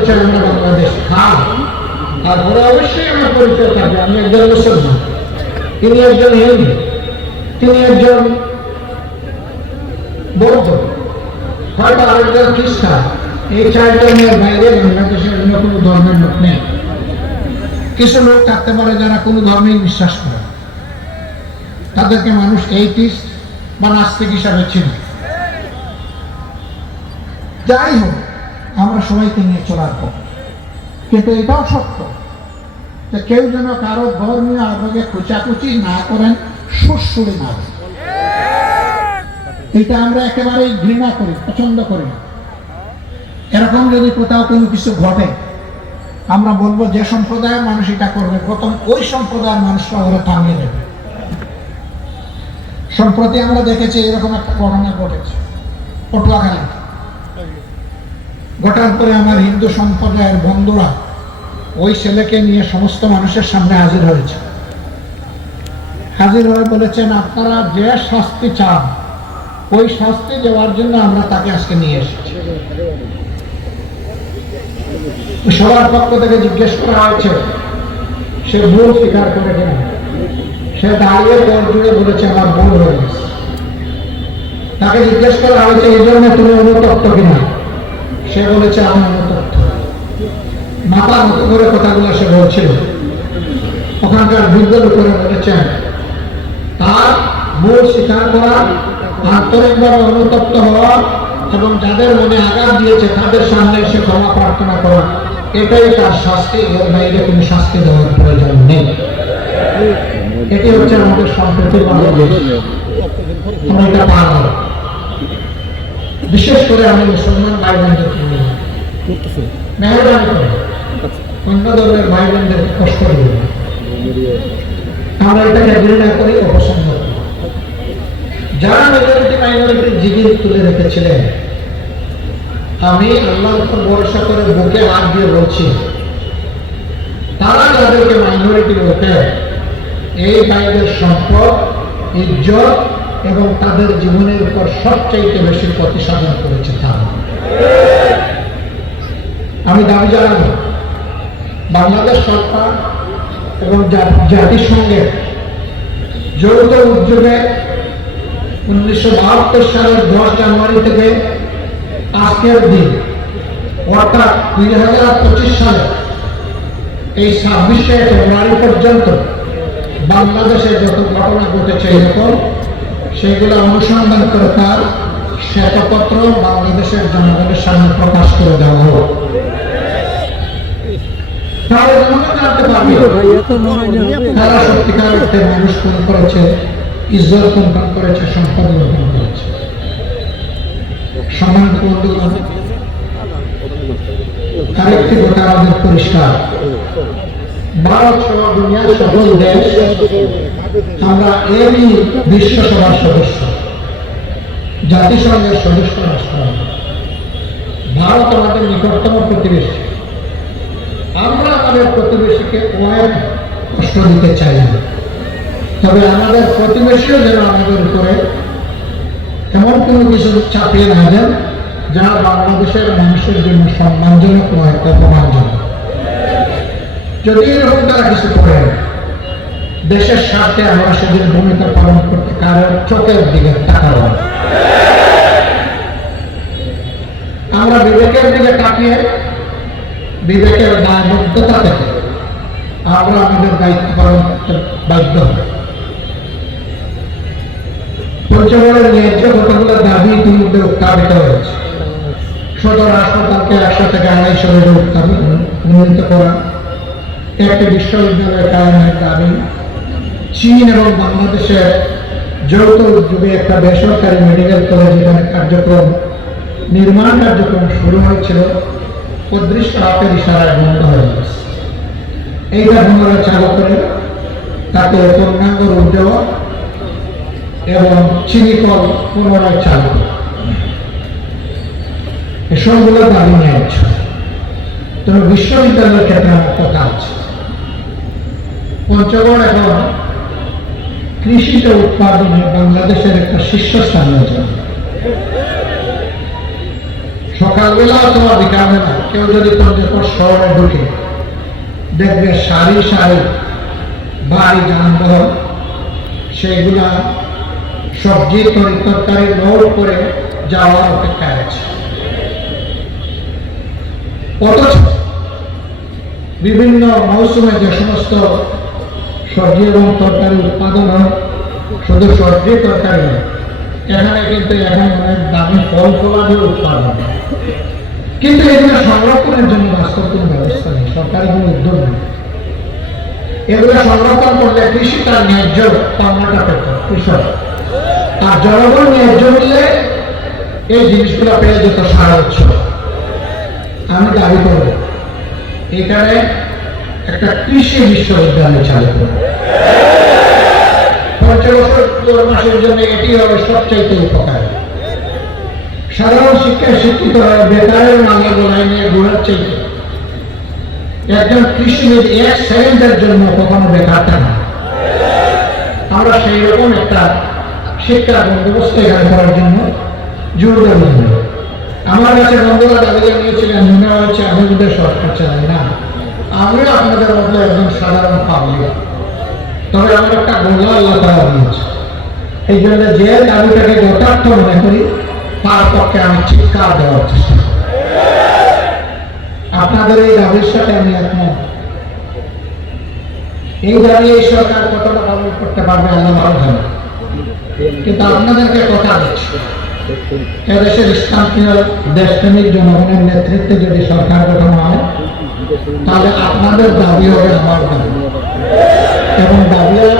পরিচয় আমরা বাংলাদেশ। হ্যাঁ অবশ্যই আমার পরিচয় থাকবে। আমি একজন মুসলমান, তিনি একজন হিন্দু, তিনি একজন বৌদ্ধ, হয়তো আরেকজন খ্রিস্টান। এই চারজনের বাইরে বাংলাদেশের অন্য কোনো ধর্মের লোক নেই। কিছু লোক থাকতে পারে যারা কোনো ধর্মেই বিশ্বাস করে। তাদেরকে মানুষ এইটিস্ট বা নাস্তিক হিসাবে চিনে। যাই হোক আমরা সবাইকে নিয়ে চলার পর কিন্তু এটাও সত্য যে কেউ যেন কারও ধর্মীয় আবেগে খুচাকুচি না করেন সুরসুরে না। এটা আমরা একেবারেই ঘৃণা করি, পছন্দ করি না। এরকম যদি কোথাও কোনো কিছু ঘটে, আমরা বলব যে সম্প্রদায়ের মানুষ এটা করবে, প্রথম ওই সম্প্রদায়ের মানুষরা ওরা থামিয়ে দেবে। সম্প্রতি আমরা দেখেছি এরকম একটা ঘটনা ঘটেছে পটুয়াখালী ঘটার পরে আমার হিন্দু সম্প্রদায়ের বন্ধুরা ওই ছেলেকে নিয়ে সমস্ত মানুষের সামনে হাজির হয়েছে। হাজির হয়ে বলেছেন, আপনারা যে শাস্তি চান, ওই শাস্তি দেওয়ার জন্য আমরা তাকে আজকে নিয়ে এসেছি। সবার পক্ষ থেকে জিজ্ঞেস করা হয়েছে, সে ভুল স্বীকার করে কিনা? সে দাঁড়িয়ে দর জুড়ে বলেছে, আমার ভুল হয়ে গেছে। তাকে জিজ্ঞেস করা হয়েছে, এই জন্য তুমি অনুতপ্ত কিনা? সে বলেছে, আমার অনুতপ্ত মাথা মতো করে কথাগুলো সে বলছিল। ওখানকার বৃদ্ধ লোকেরা বলেছেন তার ভুল স্বীকার করা আন্তরিকভাবে অনুতপ্ত হওয়া এবং যাদের মনে আঘাত দিয়েছে, তাদের সামনে এসে ক্ষমা প্রার্থনা করা, এটাই তার শাস্তি এর বাইরে কোনো শাস্তি দেওয়ার প্রয়োজন নেই। এটি হচ্ছে আমাদের সম্প্রীতির বাংলাদেশ। এটা বিশেষ করে আমি মুসলমান ভাই নিয়ে মেহরবানি করে। অন্য ভাই বোনদেরকে কষ্ট আমরা এটাকে করি যারা মেজরিটি মাইনরিটির জিগির তুলে রেখেছিলেন, আমি আল্লাহর উপর ভরসা করে বুকে হাত দিয়ে বলছি, তারা যাদেরকে মাইনরিটি ওঠে এই ভাইদের সম্পদ, ইজ্জত এবং তাদের জীবনের উপর সবচাইতে বেশি প্রতিসাধন করেছে তারা। আমি দাবি জানাব, বাংলাদেশ সরকার এবং জাতিসংঘের যৌথ উদ্যোগে উনিশশো বাহাত্তর সালের দশ জানুয়ারি থেকে আজকের দিন, অর্থাৎ দুই হাজার পঁচিশ সালে এই ছাব্বিশে ফেব্রুয়ারি পর্যন্ত বাংলাদেশে যত ঘটনা ঘটেছে এরকম, সেগুলো অনুসন্ধান করে তার শ্বেতপত্র বাংলাদেশের জনগণের সামনে প্রকাশ করে দেওয়া হলো তাহলে জনগণ জানতে পারবে তারা সত্যিকার অর্থে মানুষ খুন করেছে ইজ্জত লুণ্ঠন করেছে সম্পদ লুণ্ঠন করেছে। সমান বন্ধুগণ আরেকটি কথা আমাদের পরিষ্কার। ভারত সহ দুনিয়ার সকল দেশ আমরা এরই বিশ্বসভার সদস্য। জাতিসংঘের সদস্য রাষ্ট্র ভারত আমাদের নিকটতম প্রতিবেশী। আমরা আমাদের প্রতিবেশীকে অনেক কষ্ট দিতে চাই না তবে আমাদের প্রতিবেশীও যেন আমাদের উপরে এমন কোনো কিছু চাপিয়ে না দেন, যা বাংলাদেশের মানুষের জন্য সম্মানজনক নয় অপমানজনক যদি এরকম তারা কিছু করে, দেশের স্বার্থে আমরা সেদিন ভূমিকা পালন করতে কারোর চোখের দিকে তাকাবো। আমরা বিবেকের দিকে তাকিয়ে বিবেকের দায়বদ্ধতা থেকে আমরা আমাদের দায়িত্ব পালন করতে বাধ্য হব। পঞ্চগড়ের ন্যায্য কতগুলো দাবি ইতিমধ্যে উত্থাপিত হয়েছে। সদর হাসপাতালকে একশো থেকে আড়াইশো বেডে উত্থাপিত উন্নীত করা। একটি বিশ্ববিদ্যালয় কায়নের দাবি, চীন এবং বাংলাদেশের যৌথ উদ্যোগে একটা বেসরকারি মেডিকেল কলেজ এখানে কার্যক্রম, নির্মাণ কার্যক্রম শুরু হয়েছিল। অদৃশ্য হাতের ইশারায় বন্ধ হয়ে। গেছে এইটা পুনরায় চালু করে তাকে পূর্ণাঙ্গ রূপ দেওয়া এবং চিনিকল পুনরায় চালু করা। এসবগুলো দাবি ন্যায্য তবে বিশ্ববিদ্যালয়ের ক্ষেত্রে একটা কাজ পঞ্চগড় এখন কৃষিতে উৎপাদনে বাংলাদেশের একটা শীর্ষস্থানীয় জায়গা সকাল সকালবেলা অথবা বিকালবেলা কেউ যদি পঞ্চকোট শহরে ঢুকে, দেখবে সারি সারি বাড়ি যানবাহন, সেগুলা সবজি তরি তরকারি লোড করে যাওয়ার অপেক্ষায় আছে অথচ বিভিন্ন মৌসুমে যে সমস্ত সবজি এবং তরকারি উৎপাদন হয়, শুধু সবজি তরকারি নয়, এখানে কিন্তু এখন অনেক দামি ফল ফলাদের উৎপাদন হয়। কিন্তু এগুলো সংরক্ষণের জন্য বাস্তব কোনো ব্যবস্থা নেই, সরকারি কোনো উদ্যোগ নেই। এগুলো সংরক্ষণ করলে কৃষি তার ন্যায্য পাওনাটা পেত, কৃষক। আর জনগণ ন্যায্য মিলে এই জিনিসগুলো পেয়ে যেত সারা উৎস আমি দাবি করব, এখানে একটা কৃষি বিশ্ববিদ্যালয় চালু করব পঞ্চবছর মাসের জন্য এটি হবে সবচাইতে উপকার। সাধারণ শিক্ষায় শিক্ষিত হয়ে বেকারের মাঝে গোলাই নিয়ে ঘোরার চাইতে একজন কৃষিবিদ এক সেকেন্ডের জন্য কখনো বেকার থাকে আমরা সেই রকম একটা শিক্ষা বন্দোবস্ত এখানে করার জন্য জোর দেব আমার কাছে বন্ধুরা দাবি জানিয়েছিলেন, মনে হচ্ছে আমি যদি সরকার চালাই না। আমিও আপনাদের মধ্যে একজন সাধারণ পাবলিক। তবে আমার একটা গোলা আল্লাহ দিয়েছে। এই জন্য যে দাবিটাকে যথার্থ মনে করি তার পক্ষে আমি চিৎকার দেওয়ার চেষ্টা আপনাদের এই দাবির সাথে আমি একমত। এই দাবি এই সরকার কতটা পালন করতে পারবে আল্লাহ ভালো জানে। কিন্তু আপনাদেরকে কথা দিচ্ছি। এদেশের ইসলামীয় দেশপ্রেমিক জনগণের নেতৃত্বে যদি সরকার গঠন হয়, তাহলে আপনাদের দাবি হবে আমার দাবি। এবং দাবিও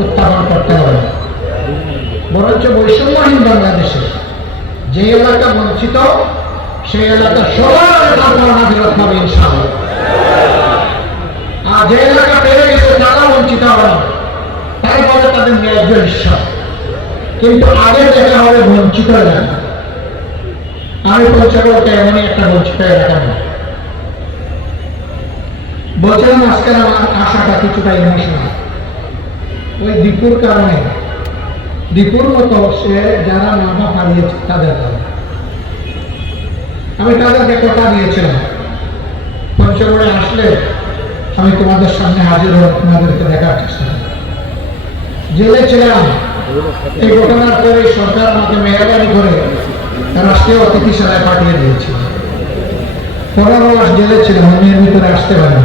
উত্থাপন করতে হবে। বরঞ্চ বৈষম্যহীন বাংলাদেশে যে এলাকা বঞ্চিত সেই এলাকা সবার ইনশাআল্লাহ। আর যে এলাকা পেয়ে গেছে, তারা বঞ্চিত হবে না। তারপরে তাদের ন্যায্য হিসাব কিন্তু আগে দেখা হবে, বঞ্চিত এলাকা আমি পঞ্চগড়কে এমনই একটা বঞ্চিত এলাকা নয় বলছিলাম, আজকের আমার আশাটা কিছুটা ইমোশনাল। ওই দীপুর কারণে দীপুর সে যারা নামা হারিয়েছে তাদের আমি তাদেরকে কথা দিয়েছিলাম। পঞ্চগড়ে আসলে আমি তোমাদের সামনে হাজির হব তোমাদেরকে দেখার চেষ্টা জেলে ছিলাম। এই ঘটনার পরে সরকার আমাকে মেহরবানি করে রাষ্ট্রীয় অতিথিশালায় পাঠিয়ে দিয়েছিল। পনেরো মাস জেলে ছিলাম, আমি এর ভিতরে আসতে পারি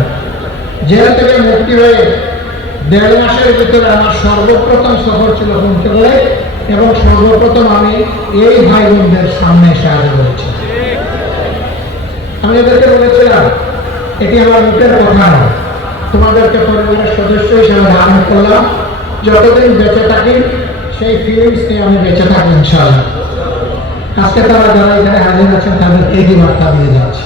জেল থেকে মুক্তি হয়ে দেড় মাসের ভিতরে আমার সর্বপ্রথম সফর ছিল পঞ্চগড়ে এবং সর্বপ্রথম আমি এই ভাই বোনদের সামনে হাজির হয়েছি। আমি এদেরকে বলেছিলাম, এটি আমার মুখের কথা তোমাদেরকে পরিবারের সদস্য হিসেবে ধারণ করলাম। যতদিন বেঁচে থাকি, সেই ফিলিংস নিয়ে আমি বেঁচে থাকি ইনশাআল্লাহ। আজকে তারা যারা এখানে হাজির আছেন তাদের এই বার্তা দিয়ে যাচ্ছে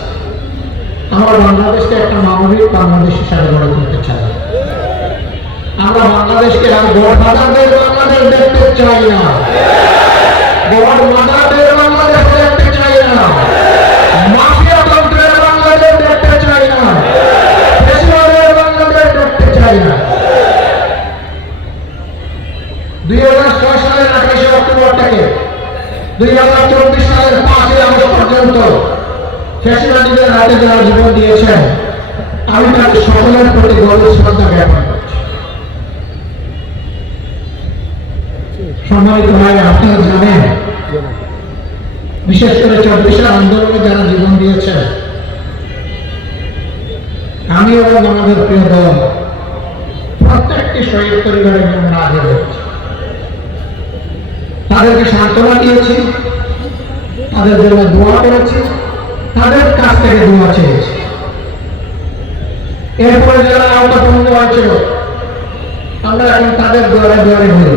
আমার বাংলাদেশকে একটা মানবিক বাংলাদেশ হিসাবে গড়ে তুলতে চাই। আমরা বাংলাদেশকে আর গড় মাদারদের বাংলাদেশ দেখতে চাই না। গড় মাদারদের বাংলাদেশ দেখতে চাই না। মাফিয়া তন্ত্রের বাংলাদেশ দেখতে চাই না। বাংলাদেশ দেখতে চাই না। দুই হাজার ছয় সালের আঠাশে অক্টোবর থেকে দুই হাজার চব্বিশ সালের পাঁচই আগস্ট পর্যন্ত ফ্যাসিবাদীদের হাতে যারা জীবন দিয়েছেন, আমি তাদের সকলের প্রতি গর্ব শ্রদ্ধা জ্ঞাপন করছি সম্মানিত ভাই আপনারা জানেন। বিশেষ করে চব্বিশের আন্দোলনে যারা জীবন দিয়েছেন, আমি এবং আমাদের প্রিয় দল প্রত্যেকটি শহীদ পরিবারের জন্য হাজির হয়েছি তাদেরকে সান্ত্বনা দিয়েছি, তাদের জন্য দোয়া করেছি, তাদের কাছ থেকে দোয়া চেয়েছি। এরপরে যারা আহতপূর্ণ হয়েছিল আমরা এখন তাদের দুয়ারে দুয়ারে ঘুরি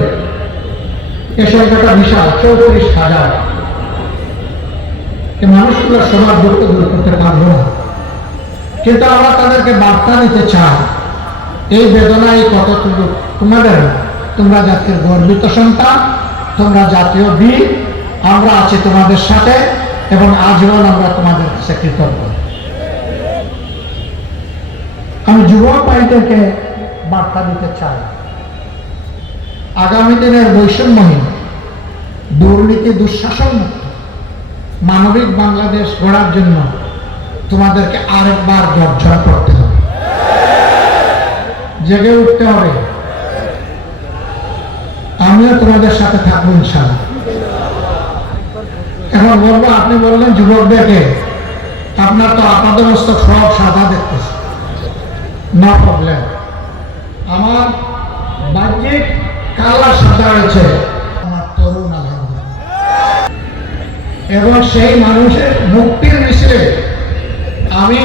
বিশাল, চৌত্রিশ হাজার। মানুষগুলো দুঃখ দূর করতে পারব না। কিন্তু আমরা তাদেরকে বার্তা চাই, এই বেদনা এই কতটুকু তোমাদের? তোমরা জাতির গর্বিত সন্তান, তোমরা জাতীয় বীর, আমরা আছি তোমাদের সাথে, এবং আজীবন আমরা তোমাদের কাছে কৃতজ্ঞ। আমি যুবক ভাইদেরকে বার্তা দিতে চাই। আগামী দিনের বৈষম্যহীন, দুর্নীতি দুঃশাসন মানবিক বাংলাদেশ গড়ার জন্য তোমাদেরকে আরেকবার গর্জন করতে হবে। জেগে উঠতে হবে। আমিও তোমাদের সাথে থাকব ইনশাল্লাহ এখন বলব, আপনি বললেন যুবকদেরকে, আপনার তো আপাদমস্তক সব সাদা দেখতেছে। নো প্রবলেম আমার বাহ্যিক কালা সাদা রয়েছে আমার তরুণ আলহামদুলিল্লাহ। এবং সেই মানুষের মুক্তির মিশে আমি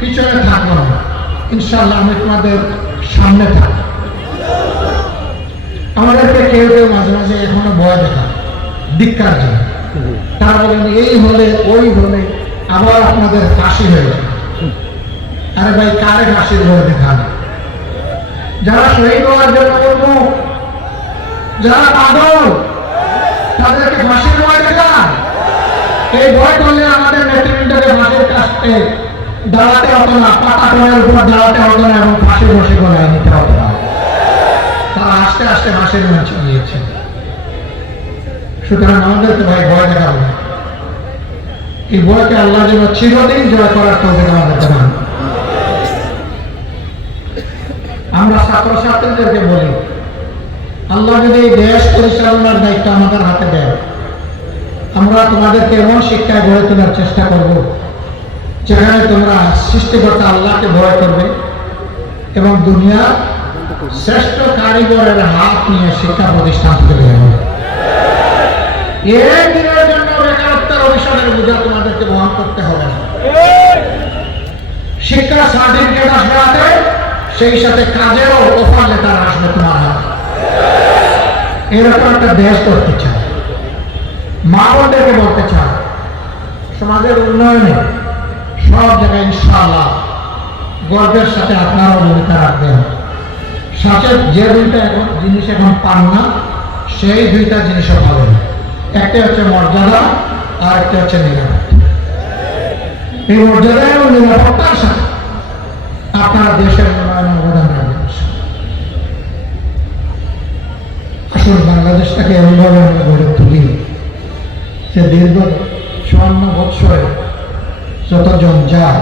পিছনে থাকব না। ইনশাল্লাহ আমি তোমাদের সামনে থাকব। আমাদেরকে কেউ কেউ মাঝে মাঝে এখনও ভয় দেখা ধিক্কার যায় তারা বলেন এই হলে, ওই হলে আবার আপনাদের ফাঁসি হয়ে যাবে। আরে ভাই, কারে ফাঁসির ভয় দেখান যারা শহীদ হওয়ার জন্য বলব যারা পাগল, তাদেরকে ফাঁসির ভয় দেখান এই ভয় করলে আমাদের নেতৃবৃন্দকে ফাঁসির কাছে দাঁড়াতে হতো না পাতা টয়ের উপর দাঁড়াতে হতো না এবং ফাঁসি বসে গলায় নিতে হতো না। তারা আস্তে আস্তে ফাঁসির মঞ্চে গিয়েছে। সুতরাং আমাদেরকে ভাই ভয় দেখাবো না। এই ভয়কে আল্লাহ যেন চিরদিন জয় করার তৌফিক আমাদেরকে দান। আমরা ছাত্রছাত্রীদেরকে বলি আল্লাহ যদি দেশ পরিচালনার দায়িত্ব আমাদের হাতে দেয় আমরা তোমাদেরকে এমন শিক্ষায় গড়ে তোলার চেষ্টা করব যেখানে তোমরা সৃষ্টিকর্তা আল্লাহকে ভয় করবে এবং দুনিয়ার শ্রেষ্ঠ কারিগরের হাত নিয়ে শিক্ষা প্রতিষ্ঠান থেকে বের হবে। এই দিনের জন্য বেকারত্বের অভিশাপের বোঝা তোমাদেরকে বহন করতে হবে না। শিক্ষা সার্টিফিকেট আসবে সেই সাথে কাজেরও অফার লেটার আসবে তোমার এরকম একটা দেশ করতে চায়। মা বোনদেরকে বলতে চায়, সমাজের উন্নয়নে সব জায়গায় ইনশাআল্লাহ গর্বের সাথে আপনারাও ভূমিকা রাখবেন। সাথে যে দুইটা এখন জিনিস এখন পান না, সেই দুইটা জিনিসও পাবেন। একটা হচ্ছে মর্যাদা আর একটা হচ্ছে নিরাপত্তা। এই মর্যাদা এবং নিরাপত্তার সাথে আপনারা দেশের উন্নয়নে বাংলাদেশটাকে এমনভাবে আমরা গড়ে তুলি। যে দীর্ঘ চুয়ান্ন বৎসরে যত জঞ্জাল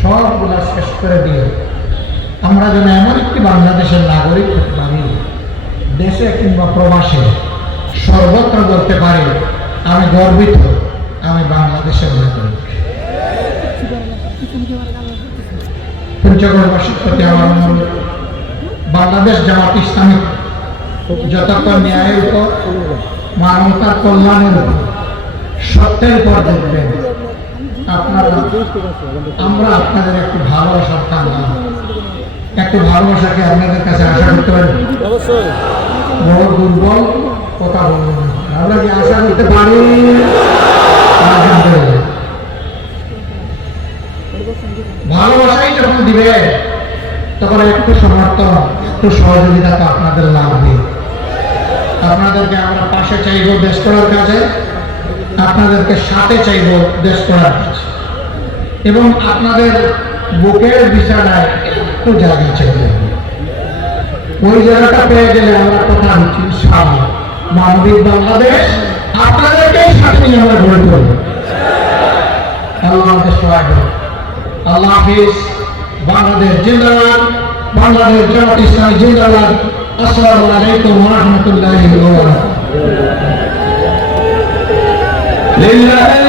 সবগুলা শেষ করে দিয়ে আমরা যেন এমন একটি বাংলাদেশের নাগরিক হতে পারি, দেশে কিংবা প্রবাসে, সর্বত্র বলতে পারি, আমি গর্বিত, আমি বাংলাদেশের নাগরিক। পঞ্চগড়বাসীর প্রতি আমার বাংলাদেশ জামাত ইসলামিক যতক্ষণ ন্যায়ের উপর, মানবতার কল্যাণের উপর, সত্যের উপর দেখবেন, আপনারা, আমরা আপনাদের একটু ভালোবাসার কান্না একটু ভালোবাসাকে আপনাদের কাছে আশা করতে পারি? বড় দুর্বল কথা বলবেন আমরা কি আশা করতে পারি। ভালোবাসাই যখন দিবে, তখন একটু সমর্থন একটু সহযোগিতা তো আপনাদের লাগবে আপনাদেরকে আমরা পাশে চাইব দেশ করার কাজে, আপনাদেরকে সাথে চাইব দেশ করার কাজে। এবং আপনাদের বুকের বিছানায় একটু জায়গা চাইব। ওই জায়গাটা পেয়ে গেলে আমরা কথা দিচ্ছি ইনশাআল্লাহ মানবিক বাংলাদেশ, আপনাদেরকে সাথে নিয়ে আমরা গড়ে তুলব। আল্লাহ আমাদের সহায় আল্লাহ হাফিজ, বাংলাদেশ জিন্দাবাদ। বাংলাদেশ জামাত ইসলামী জিন্দাবাদ আসসালামু আলাইকুম ওয়া রাহমাতুল্লাহি ওয়া বারাকাতুহু লিল্লাহি